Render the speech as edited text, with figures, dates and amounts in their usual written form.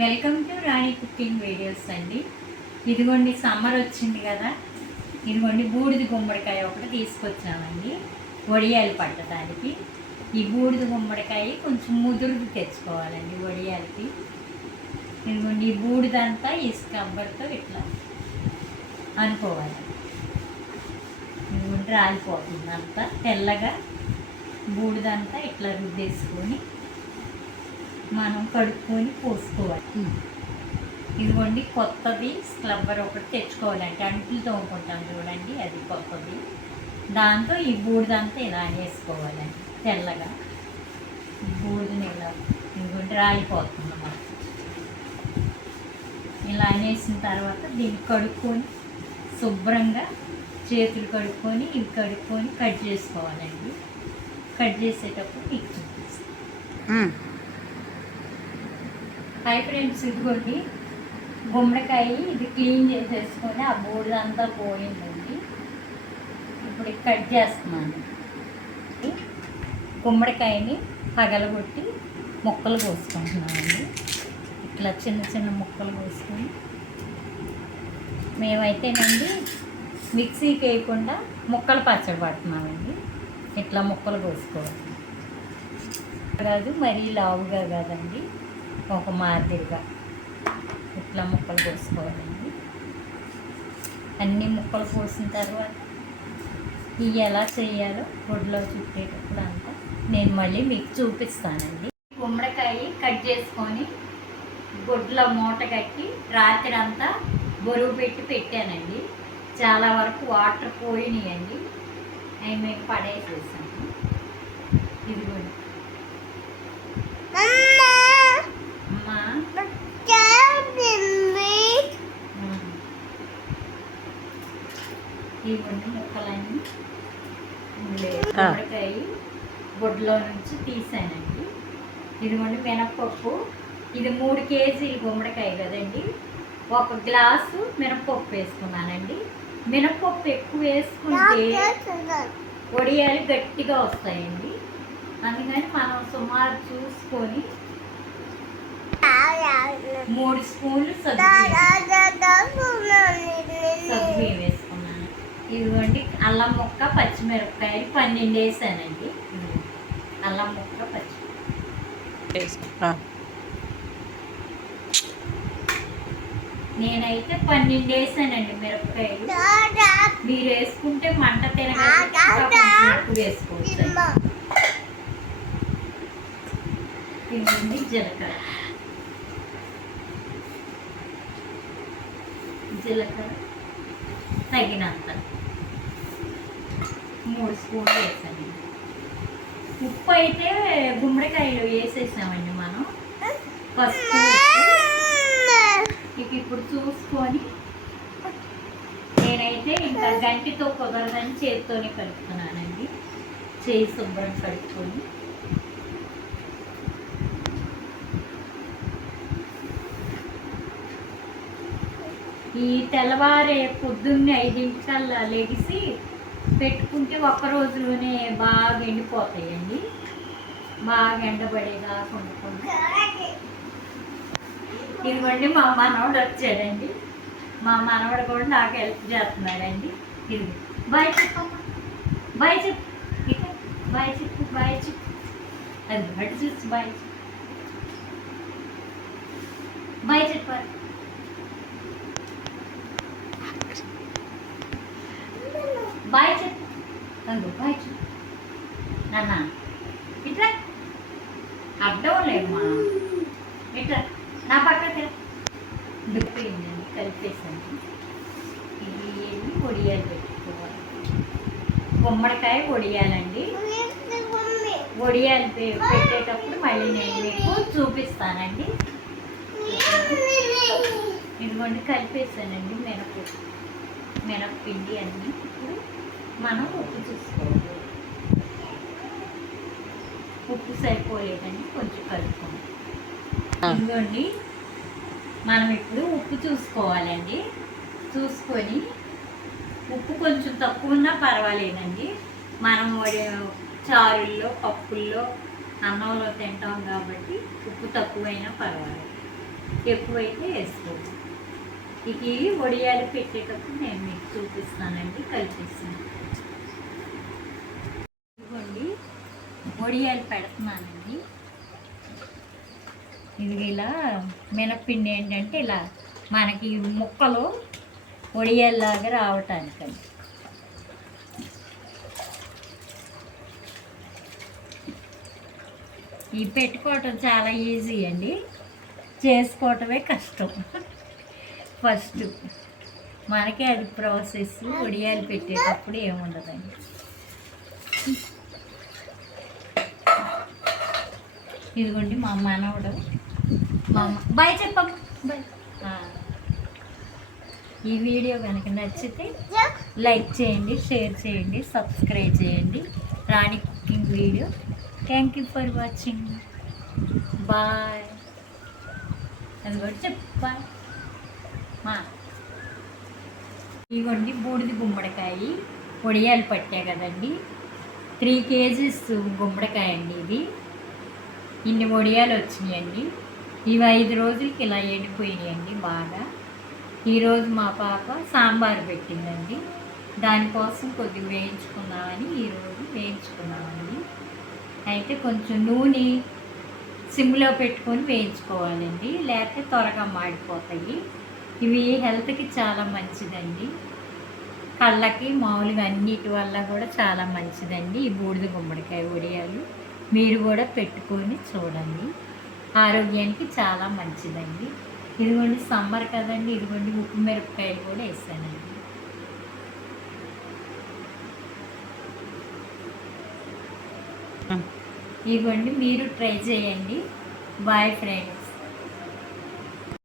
Welcome to Rani cooking videos అండి. ఇదిగోండి summer వచ్చింది కదా, ఇదిగోండి బూడిద గుమ్మడికాయ ఒకటి తీసుకొచ్చామండి వడియాలు పట్టడానికి. ఈ బూడిద గుమ్మడికాయ కొంచెం ముదురుది తెచ్చుకోవాలండి వడియాలకి. ఇదిగోండి ఈ బూడిదంతా ఈ స్క్రబ్బర్తో ఇట్లా అనుకోవాలి. ఇదిగోండి రాలిపోతుంది అంతా తెల్లగా బూడిదంతా ఇట్లా రుద్దేసుకొని మనం కడుక్కొని పోసుకోవాలి. ఇదిగోండి కొత్తది స్క్రబ్బర్ ఒకటి తెచ్చుకోవాలంటే అంట్లు తోముకుంటాం చూడండి, అది కొత్తది. దాంతో ఈ బూడిదంతా ఇలా వేసుకోవాలండి తెల్లగా. బూడిదని ఇలా ఇదిగోండి రాలిపోతుంది అన్నమాట. ఇలా అనేసిన తర్వాత దీన్ని కడుక్కొని శుభ్రంగా చేతులు కడుక్కొని ఇవి కడుక్కొని కట్ చేసుకోవాలండి. కట్ చేసేటప్పుడు మీకు చూపిస్తాను. హాయ్ ఫ్రెండ్స్, ఇదిగోండి గుమ్మడికాయ ఇది క్లీన్ చేసేసుకొని ఆ బూడిదంతా పోయిందండి. ఇప్పుడు కట్ చేస్తున్నాను. గుమ్మడికాయని పగలగొట్టి ముక్కలు కోసుకుంటున్నామండి. ఇట్లా చిన్న చిన్న ముక్కలు కోసుకొని మేమైతేనండి మిక్సీకి వేయకుండా ముక్కలు పచ్చడి పడుతున్నామండి. ఇట్లా ముక్కలు కోసుకోవాలి కాదు, మరీ లావుగా కాదండి, ఒక మాదిరిగా ఇట్లా ముక్కలు కోసుకోవాలండి. అన్ని ముక్కలు కోసిన తర్వాత ఇవి ఎలా చేయాలో గుడ్లో చుట్టేటప్పుడు అంతా నేను మళ్ళీ మీకు చూపిస్తానండి. గుమ్మడికాయ కట్ చేసుకొని గుడ్ల మూట కట్టి రాత్రి అంతా బరువు పెట్టి పెట్టానండి. చాలా వరకు వాటర్ పోయినాయండి, అవి మేము పడేసేసాము. ఇదిగోండి ఇవన్నీ ముక్కలన్నీ గుమ్మడికాయ బొడ్లో నుంచి తీసానండి. ఇదిగోండి మినప్పప్పు, ఇది 3 కేజీలు గుమ్మడికాయ కదండి, 1 గ్లాసు మినప్పప్పు వేసుకున్నానండి. మినప్పప్పు ఎక్కువ వేసుకుంటే వడియాలు గట్టిగా వస్తాయండి. అందుకని మనం సుమారు చూసుకొని 3 స్పూన్లు సగ్గుబియ్యం వేసుకున్నాను. ఇదిగోండి అల్లం ముక్క పచ్చిమిరపకాయలు 12 వేసానండి. అల్లం ముక్క పచ్చిమిరపకాయ నేనైతే 12 వేసానండి మిరపకాయలు. మీరు వేసుకుంటే మంట తినగా వేసుకోవచ్చు. ఇదిగోండి జీలకర్ర తగినంత 3 స్పూన్లు వేసానండి. ఉప్పు అయితే గుమ్మడికాయలు వేసేసామండి మనం. పసుపు ఇప్పుడు చూసుకొని నేనైతే ఇంకా గంటితో కుదరదని చేతితోనే కలుపుతున్నానండి. చేయి శుభ్రం కలుపుకొని ఈ తెల్లవారే పొద్దున్నే 5 లెగిసి పెట్టుకుంటే ఒక్క రోజులోనే బాగా ఎండిపోతాయండి. బాగా ఎండబడేగా కొనుక్కుంటా. ఇదిగోండి మా మనవడు వచ్చాడండి. మా మనవడు కూడా నాకు హెల్ప్ చేస్తున్నాడండి. ఇది బాయ్ చెప్పమ్మా, బాయ్ చెప్పు, ఇక బాయ్ చెప్పు, బాయ్ చెప్పు, అది బట్టి చూసి బాయ్ చెప్పు, బాయ్ చెప్పాలి. బాయ్ చెప్పు, అది బాయ్ చెప్పు నాన్న. ఇట్లా అడ్డం లేమ్మా, ఇట్లా నా పక్కకి దుప్పిందండి. కలిపేసాను. ఇవి వడియాలు పెట్టుకోవాలి. గుమ్మడికాయ వడియాలండి. వడియాలు పెట్టేటప్పుడు మళ్ళీ నేను మీకు చూపిస్తానండి. ఇదిగోండి కలిపేసానండి మినప్పిండి అన్నీ. ఇప్పుడు మనం ఉప్పు చూసుకోవాలి. ఉప్పు సరిపోలేదండి, కొంచెం కలుపుకోండి. ఇదిగోండి మనం ఇప్పుడు ఉప్పు చూసుకోవాలండి. చూసుకొని ఉప్పు కొంచెం తక్కువ ఉన్నా పర్వాలేదండి. మనం చారుల్లో పప్పుల్లో అన్నంలో తింటాం కాబట్టి ఉప్పు తక్కువైనా పర్వాలేదు. ఎక్కువైతే వేసుకోవచ్చు. ఇక ఇవి వడియాలు పెట్టేటప్పుడు నేను మీకు చూపిస్తానండి, కలిపిస్తాను. ఇదిగోండి వడియాలు పెడుతున్నానండి. ఇది ఇలా మినప్పిండి ఏంటంటే ఇలా మనకి ముక్కలు వడియాల్లాగా రావటానికండి. ఇవి పెట్టుకోవటం చాలా ఈజీ అండి, చేసుకోవటమే కష్టం. ఫస్ట్ మనకే అది ప్రాసెస్. వడియాలు పెట్టేటప్పుడు ఏముండదండి. ఇదిగోండి మా మనవడు, మా అమ్మ బాయ్ చెప్పమ్మ, బాయ్. ఈ వీడియో కనుక నచ్చితే లైక్ చేయండి, షేర్ చేయండి, సబ్స్క్రైబ్ చేయండి. Rani cooking video. Thank you for watching. Bye. అది కూడా చెప్పు బాయ్. ఇదిగోండి బూడిది గుమ్మడికాయ వడియాలు పట్టే కదండి. 3 kgs గుమ్మడికాయ అండి ఇది. ఇన్ని వడియాలు వచ్చినాయండి. ఇవి 5 రోజులకి ఇలా ఎండిపోయినాయండి బాగా. ఈరోజు మా పాప సాంబార్ పెట్టిందండి, దానికోసం కొద్దిగా వేయించుకుందామని ఈరోజు వేయించుకున్నామండి. అయితే కొంచెం నూనె సిమ్లో పెట్టుకొని వేయించుకోవాలండి, లేకపోతే త్వరగా మాడిపోతాయి. ఇవి హెల్త్కి చాలా మంచిదండి, కళ్ళకి మామూలుగా అన్నిటి వల్ల కూడా చాలా మంచిదండి. ఈ బూడిద గుమ్మడికాయ వడియాలు మీరు కూడా పెట్టుకొని చూడండి, ఆరోగ్యానికి చాలా మంచిదండి. ఇదిగోండి సమ్మర్ కదండి, ఇదిగోండి ఉప్పు మిరపకాయలు కూడా వేసానండి. ఇదిగోండి మీరు ట్రై చేయండి. Bye friends.